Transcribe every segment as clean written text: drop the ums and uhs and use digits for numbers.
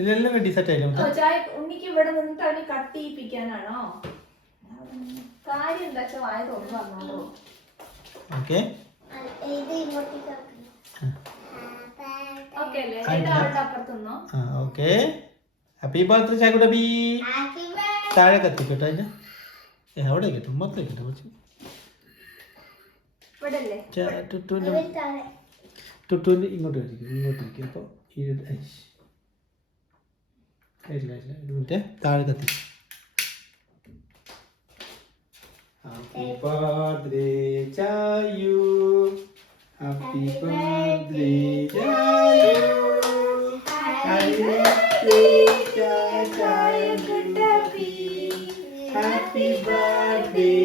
ഇതെല്ലാം ready set ആയില്ലേ? ചായ ഉണ്ണിക്ക് ഇവിടെ നിന്നിട്ട് അവന് കട്ട് ചെയ്യിപ്പിക്കാനാണോ? കാര്യം എന്താ വെച്ചാൽ വായ തുറന്നു പറഞ്ഞോളൂ. ഓക്കെ ഓക്കെ അല്ലേ? എന്റെ ആളുടെ അപ്പുറത്തുനിന്നോ? ഓക്കെ. Happy birthday Chakkuttappi. താഴെ കത്തിക്കട്ടോ അതിന്. അവിടെ കിട്ടും മൊത്തം കിട്ടും കുറച്ച്. ടുട്ടുവിൻ്റെ ഇങ്ങോട്ട് ഇരിക്കും. അപ്പോൾ താഴെ കത്തി. Happy birthday Chayu. Happy birthday Chayu. Happy birthday Chayu. Happy birthday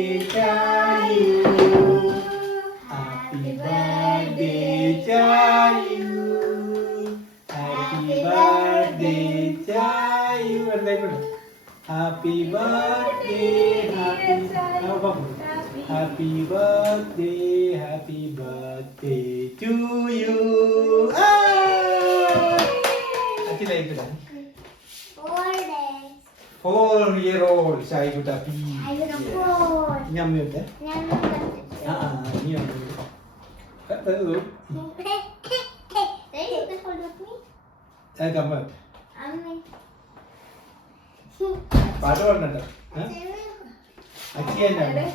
to you. Happy birthday to you. Happy birthday to you. Happy birthday, happy birthday to you. Achi like it. 4-year-old Shaikuttapi. Nyam yute. Nyam. Hello. Hey, you can hold with me. I come back. പാട്ട് പാടണ്ട. അച്ഛനെ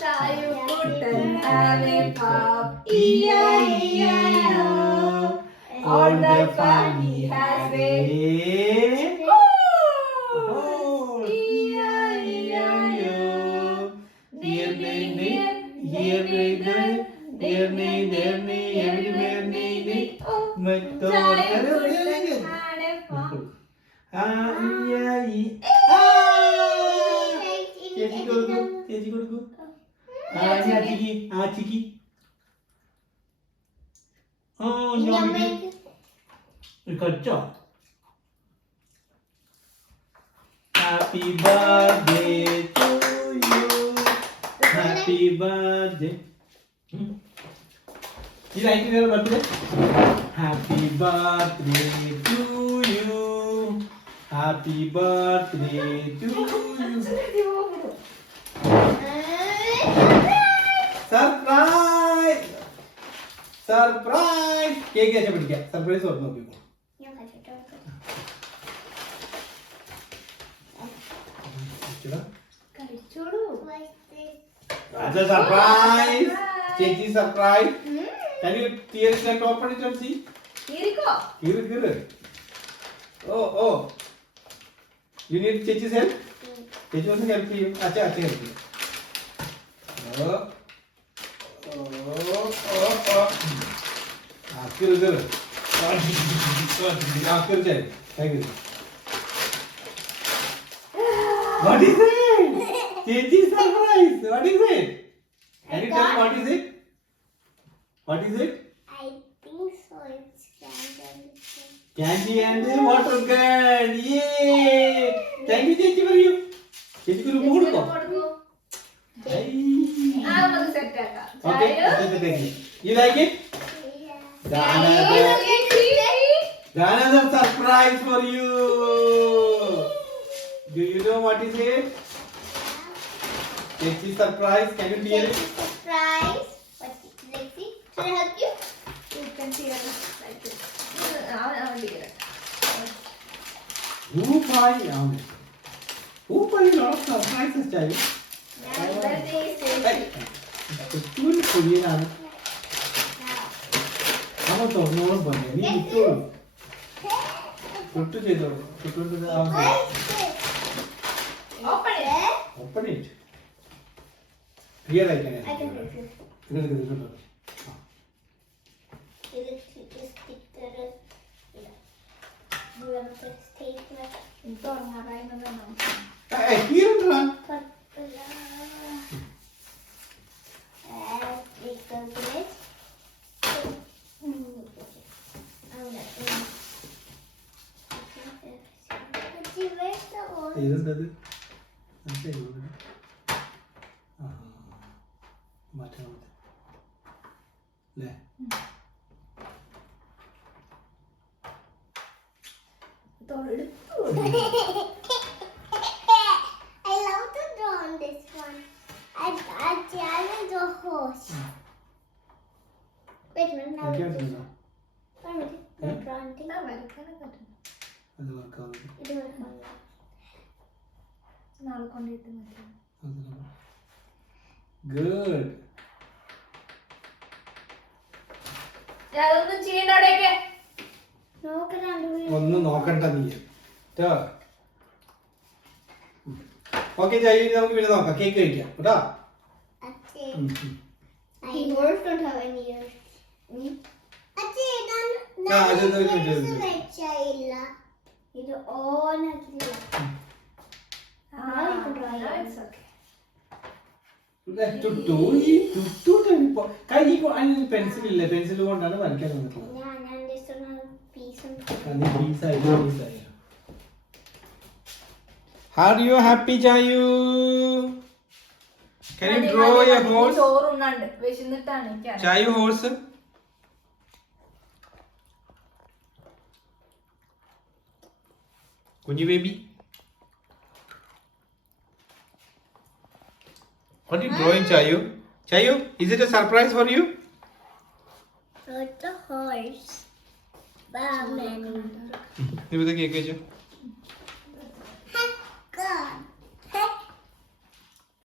ചായുക്കുട്ടൻ have a pup, E-I-E-I-O. All the fun he has a Happy birthday to you. Happy birthday. You like your birthday? Happy birthday to you. Happy birthday to you. Surprise! Surprise! Cake कैसे बन गया? Surprise और no भी That's a surprise! Chechi surprise! Can you tear it and open it and see? Here. Oh. You need Chechi's help? Chechi wants to help you. Acha help you. Oh. Kill. Thank you. What is it? Chechi surprise. What is it? Can you tell what is it? What is it? I think so. It's Candy and water gun. Yay! Thank you, Chechi, for you. Chechi को remove करो. Okay. You like it? Another surprise for you. Do you know what is it? Chechi surprise. Can you hear it? Surprise. Let's see. Should I help you? You can see it like this. Who buy a lot of surprises, child? Too Korean. How about no one? We need to put together. Open it. Here I can. Hey, here run. ഇതെന്തത് മാറ്റണം അല്ലേ? I love to draw on this one. I challenge a horse. Wait a minute. Now എനിക്ക് it's പറ്റുന്നുണ്ടോ? one minute. Not drawing thing. അത് വർക്കാവുന്നു. It will come now. നാളെ കൊണ്ടിട്ട് മതി. Good. അതൊന്നും ചെയ്യണ്ട അവിടെയൊക്കെ. ഒന്ന് നോക്കണ്ട നീ കേട്ടോ. ഓക്കെ ജായി, നമുക്ക് പിന്നെ നോക്കാം. കേക്ക് കഴിക്കാം കേട്ടോ. Achche. ഉം. Horse don't have any ears. Achche, അത് വെച്ചയില്ല. ഇത് ഓണക്കില്ല. It's okay. പെൻസിലില്ല, പെൻസിൽ കൊണ്ടാണ് വരയ്ക്കാൻ തന്നിട്ടുള്ളത്. ഞാൻ just one piece of Are you happy, Jayu? Can you draw a horse? ചോറുണ്ണാണ്ട് വിശന്നിട്ടാണ് എനിക്ക്. Jayu horse? Kunji baby? What are you drawing, Jayu? Jayu, is it a surprise for you? It's a horse. But many. Give me the cake, Jayu.